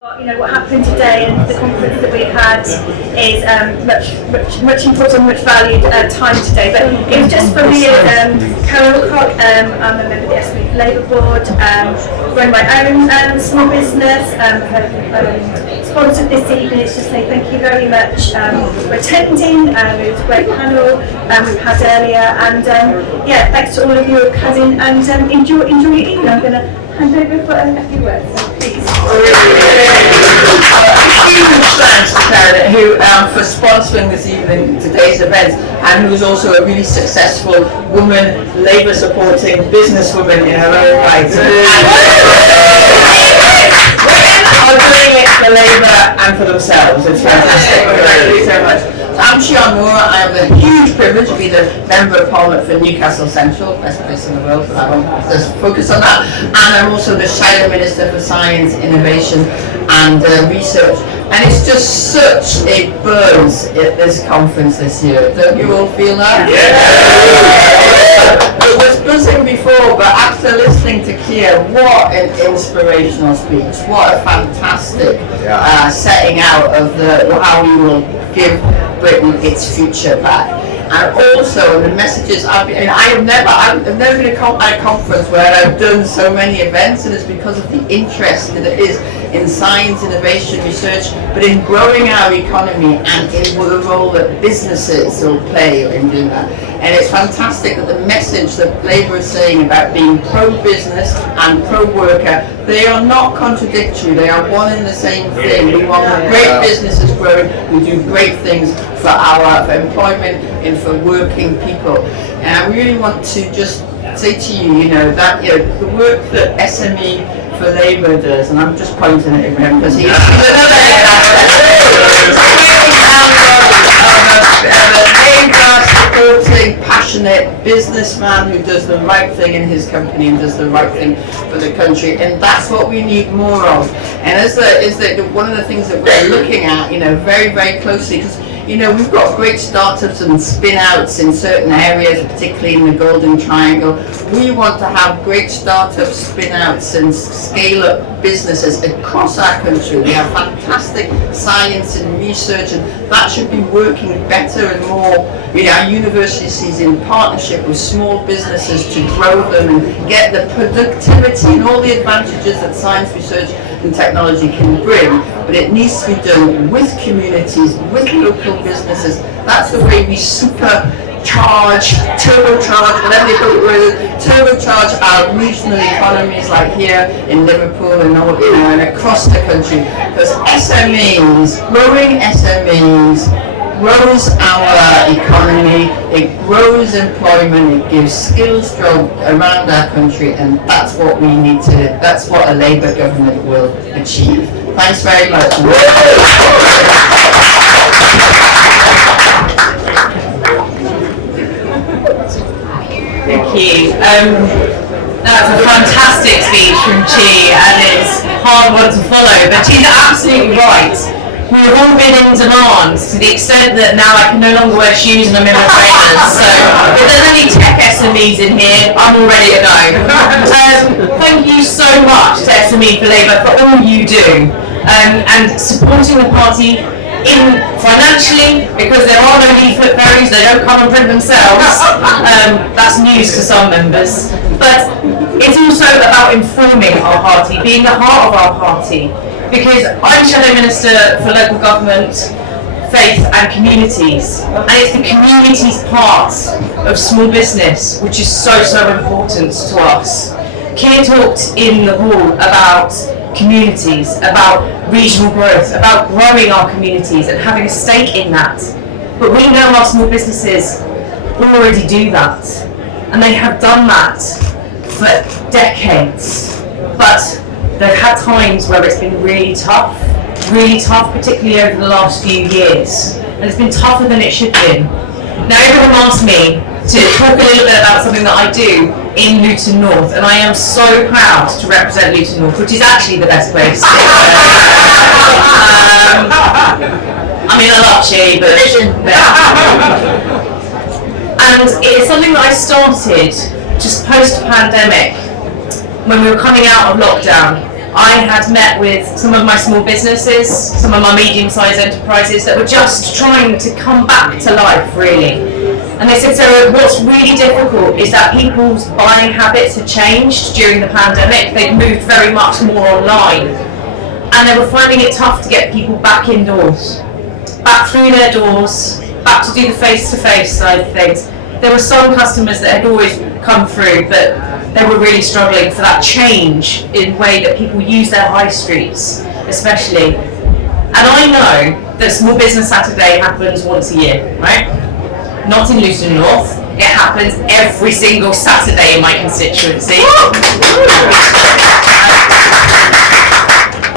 What happened today and the conference that we've had is much important, much valued time today. But it was just for me as Carol Cock. I'm a member of the SME4Labour board, run my own small business. Have sponsored this evening. It's just say thank you very much for attending. It was a great panel we've had earlier, and thanks to all of you for coming and enjoy your evening. I'm going to hand over for a few words. So please. Huge thanks to Kanda, who for sponsoring this evening today's event, and who is also a really successful woman, labour supporting businesswoman in her own right. Women are doing it for labour and for themselves. It's fantastic. Thank you so much. I'm Onwurah. I have the huge privilege to be the Member of Parliament for Newcastle Central, best place in the world, but I won't just focus on that. And I'm also the Shadow Minister for Science, Innovation and Research. And it's just such a buzz at this conference this year. Don't you all feel that? Yeah! It was buzzing before, but after listening to Kia, what an inspirational speech. What a fantastic setting out of how we will give Britain its future back. And also the messages I've never been at a conference where I've done so many events, and it's because of the interest that it is in science, innovation, research, but in growing our economy and in the role that businesses will play in doing that. And it's fantastic that the message that Labour is saying about being pro-business and pro-worker, they are not contradictory, they are one and the same thing. We want great businesses growing, we do great things for employment and for working people. And I really want to just say to you, that the work that SME4Labour does, and I'm just pointing at him because he's supporting, passionate businessman who does the right thing in his company and does the right thing for the country, and that's what we need more of. And one of the things that we're looking at, very, very closely, because we've got great startups and spin-outs in certain areas, particularly in the Golden Triangle. We want to have great startups, spin-outs and scale-up businesses across our country. We have fantastic science and research, and that should be working better and more. Our universities in partnership with small businesses to grow them and get the productivity and all the advantages that science, research and technology can bring, but it needs to be done with communities, with local businesses. That's the way we turbocharge our regional economies, like here in Liverpool and across the country. Because growing SMEs, grows our economy, it grows employment, it gives skills jobs around our country, and that's what we need that's what a Labour government will achieve. Thanks very much. Thank you. That's a fantastic speech from Chi, and it's a hard one to follow, but she's absolutely right. We've all been in demand to the extent that now I can no longer wear shoes and I'm in my trainers. So if there's any tech SMEs in here, I'm all ready to go. Thank you so much to SME4Labour for all you do, and supporting the party financially, because there are no leaflet ferries, they don't come and print themselves. That's news to some members. But it's also about informing our party, being the heart of our party. Because I'm Shadow Minister for Local Government, Faith and Communities, and it's the communities part of small business which is so important to us. Kia talked in the hall about communities, about regional growth, about growing our communities and having a stake in that. But we know our small businesses already do that, and they have done that for decades. But they've had times where it's been really tough, particularly over the last few years. And it's been tougher than it should be. Now everyone asked me to talk a little bit about something that I do in Luton North, and I am so proud to represent Luton North, which is actually the best place. I love Chi, but and it's something that I started just post-pandemic, when we were coming out of lockdown. I had met with some of my small businesses, some of my medium-sized enterprises that were just trying to come back to life, really. And they said, Sarah, what's really difficult is that people's buying habits had changed during the pandemic. They'd moved very much more online. And they were finding it tough to get people back indoors, back through their doors, back to do the face-to-face side of things. There were some customers that had always come through, but they were really struggling for that change in way that people use their high streets, especially. And I know that Small Business Saturday happens once a year, right? Not in Luton North. It happens every single Saturday in my constituency.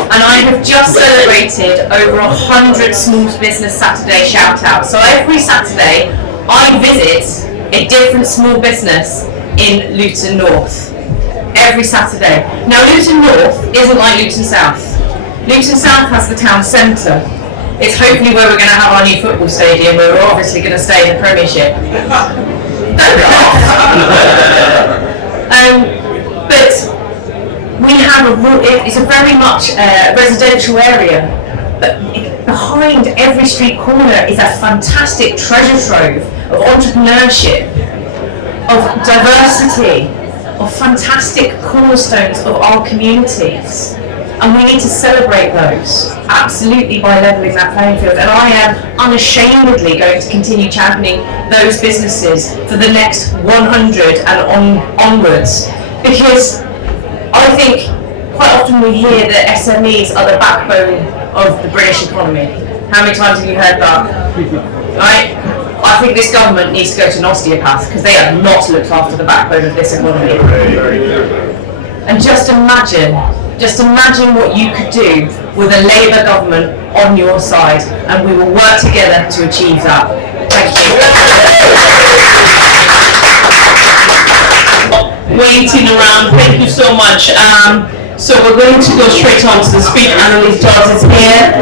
And I have just celebrated over 100 Small Business Saturday shout-outs. So every Saturday, I visit a different small business in Luton North. Every Saturday. Now, Luton North isn't like Luton South. Luton South has the town centre. It's hopefully where we're going to have our new football stadium, where we're obviously going to stay in the Premiership. Don't laugh. But we have it's a very much residential area, but behind every street corner is a fantastic treasure trove of entrepreneurship, of diversity, of fantastic cornerstones of our communities. And we need to celebrate those, absolutely, by levelling that playing field. And I am unashamedly going to continue championing those businesses for the next 100 and onwards, because I think quite often we hear that SMEs are the backbone of the British economy. How many times have you heard that? Right? I think this government needs to go to an osteopath, because they have not looked after the backbone of this economy. And just imagine what you could do with a Labour government on your side, and we will work together to achieve that. Thank you. Waiting around, thank you so much. So we're going to go straight on to the speech. Anneliese Dodds is here.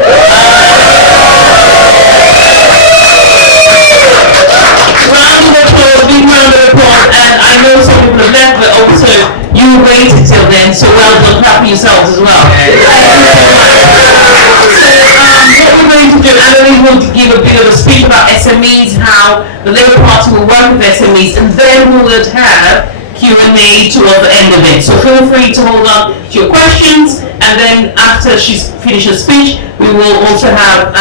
Round of applause, big round of applause, and I know some people have left, but also you waited till then, so well done, clap for yourselves as well. Thank you so much. So what we're going to do, Anneliese will give a bit of a speech about SMEs, how the Labour Party will work with SMEs, and then we will have Q&A towards the end of it. So feel free to hold on to your questions, and then after she's finished her speech, we will also have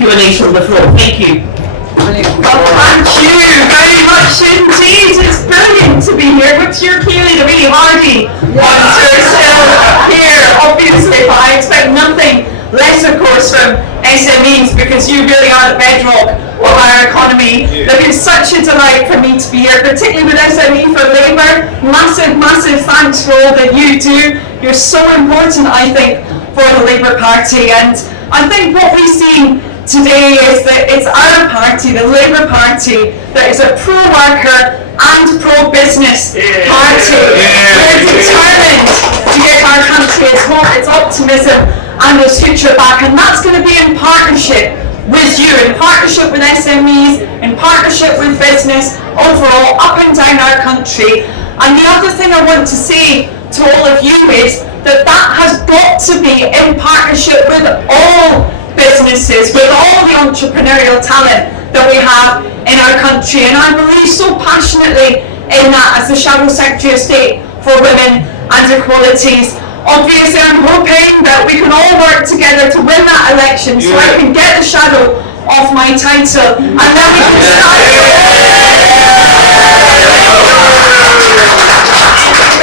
Q&A from the floor. Thank you. Well, thank you very much indeed. It's brilliant to be here, but you're clearly the really hardy ones who are still here, obviously, but I expect nothing less, of course, from SMEs, because you really are the bedrock of our economy. Look, it's such a delight for me to be here, particularly with SME4Labour. Massive, massive thanks for all that you do. You're so important, I think, for the Labour Party, and I think what we've seen today is that it's our party, the Labour Party, that is a pro-worker and pro-business party. We're determined to give our country its hope, its optimism and its future back, and that's going to be in partnership with you, in partnership with SMEs, in partnership with business overall, up and down our country. And the other thing I want to say to all of you is that has got to be in partnership with all businesses, with all the entrepreneurial talent that we have in our country, and I believe so passionately in that as the Shadow Secretary of State for Women and Equalities. Obviously, I'm hoping that we can all work together to win that election, so I can get the shadow off my title, and then we can start.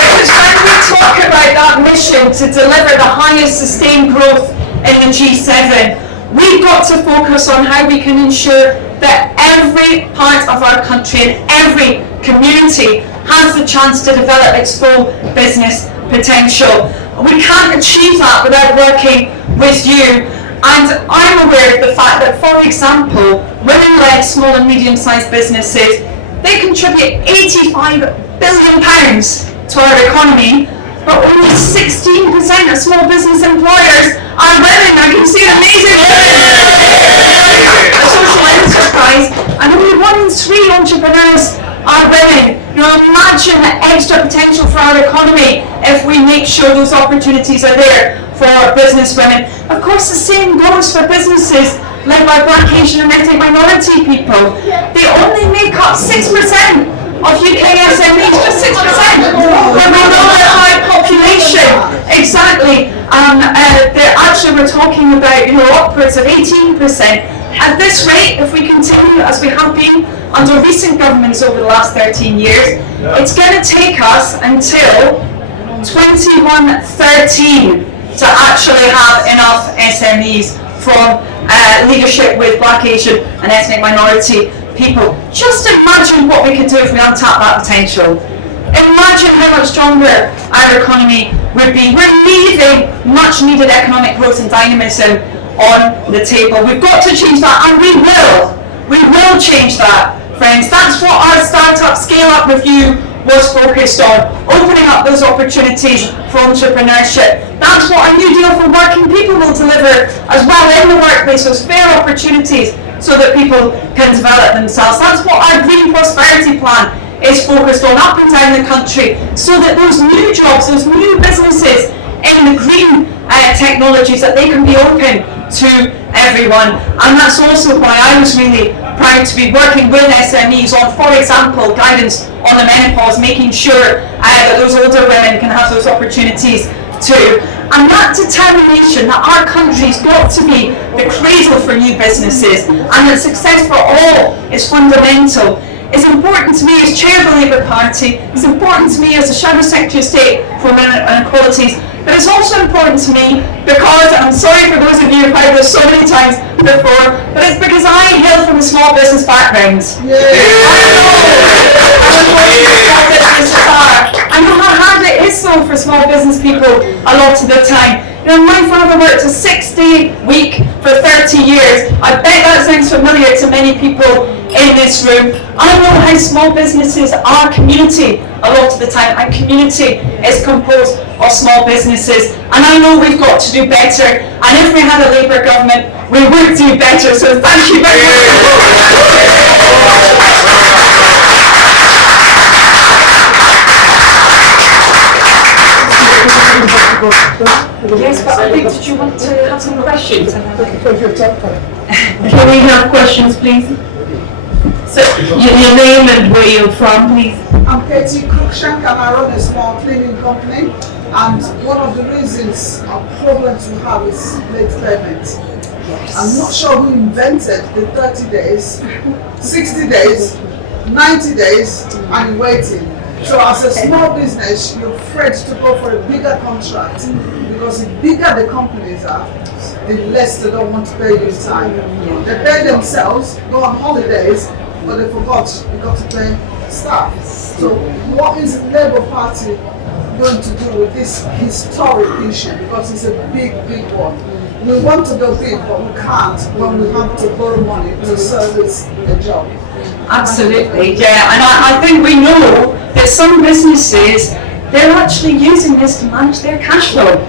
Because when we talk about that mission to deliver the highest sustained growth in the G7, we've got to focus on how we can ensure that every part of our country and every community has the chance to develop its full business potential. We can't achieve that without working with you. And I'm aware of the fact that, for example, women-led small and medium-sized businesses, they contribute £85 billion to our economy, but only 16% of small business employers are women. Now you can see an amazing a social enterprise, and only 1 in 3 entrepreneurs are women. You know, imagine the extra potential for our economy if we make sure those opportunities are there for business women. Of course, the same goes for businesses led by Black, Asian and ethnic minority people. They only make up 6% of UK SMEs, just 6%. When we know their high population, exactly, actually we're talking about, you know, upwards of 18%. At this rate, if we continue as we have been under recent governments over the last 13 years, it's going to take us until 2113 to actually have enough SMEs from leadership with Black, Asian and ethnic minority people. Just imagine what we could do if we untap that potential. Imagine how much stronger our economy would be. We're leaving much needed economic growth and dynamism on the table. We've got to change that, and we will. We will change that, friends. That's what our Startup Scale Up Review was focused on, opening up those opportunities for entrepreneurship. That's what our New Deal for Working People will deliver as well in the workplace, those fair opportunities so that people can develop themselves. That's what our Green Prosperity Plan is focused on up and down the country, so that those new jobs, those new businesses in the green technologies, that they can be open to everyone. And that's also why I was really proud to be working with SMEs on, for example, guidance on the menopause, making sure that those older women can have those opportunities too. And that determination that our country's got to be the cradle for new businesses and that success for all is fundamental is important to me as chair of the Labour Party, it's important to me as the Shadow Secretary of State for Women and Equalities, but it's also important to me because, and I'm sorry for those of you who've heard this so many times before, but it's because I hail from a small business background. I know how hard it is so for small business people a lot of the time. You know, my father worked a 6-day week for 30 years. I bet that sounds familiar to many people in this room. I know how small businesses are community a lot of the time, and community is composed of small businesses. And I know we've got to do better, and if we had a Labour government, we would do better. So thank you very much. Yes, but I think, did you want to have some questions? Can we have questions, please? So, your name and where you're from, please. I'm Katie Cruikshank and I run a small cleaning company, and one of the reasons or problems we have is late payment. Yes. I'm not sure who invented the 30 days, 60 days, 90 days and waiting. So as a small business, you're afraid to go for a bigger contract because the bigger the companies are, the less they don't want to pay you in time. They pay themselves, go on holidays, but they forgot you got to pay staff. So what is the Labour Party going to do with this historic issue? Because it's a big, big one. We want to go big, but we can't when we have to borrow money to service the job. Absolutely, yeah, and I think we know that some businesses, they're actually using this to manage their cash flow.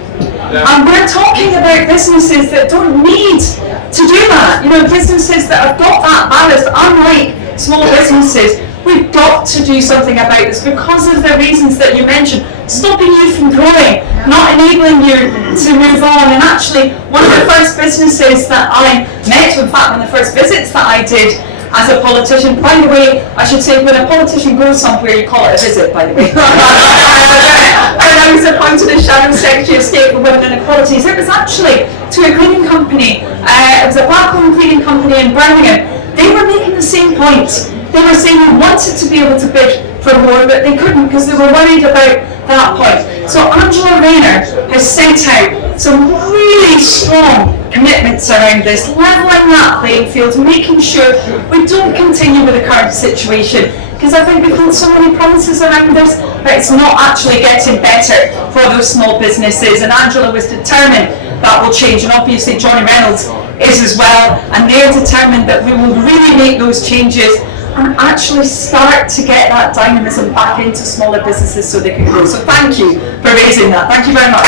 And we're talking about businesses that don't need to do that. You know, businesses that have got that ballast, unlike small businesses. We've got to do something about this because of the reasons that you mentioned, stopping you from growing, not enabling you to move on. And actually, one of the first businesses that I met, in fact, one of the first visits that I did as a politician, by the way, I should say, when a politician goes somewhere, you call it a visit, by the way. When I was appointed as Shadow Secretary of State for Women and Equalities, it was actually to a cleaning company. It was a black-owned cleaning company in Birmingham. They were making the same point. They were saying they wanted to be able to bid for more, but they couldn't because they were worried about that point. So Angela Rayner has sent out some really strong commitments around this, levelling that playing field, making sure we don't continue with the current situation, because I think we've had so many promises around this, but it's not actually getting better for those small businesses, and Angela was determined that will change, and obviously Johnny Reynolds is as well, and they're determined that we will really make those changes and actually start to get that dynamism back into smaller businesses so they can grow. So thank you for raising that. Thank you very much.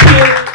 Thank you.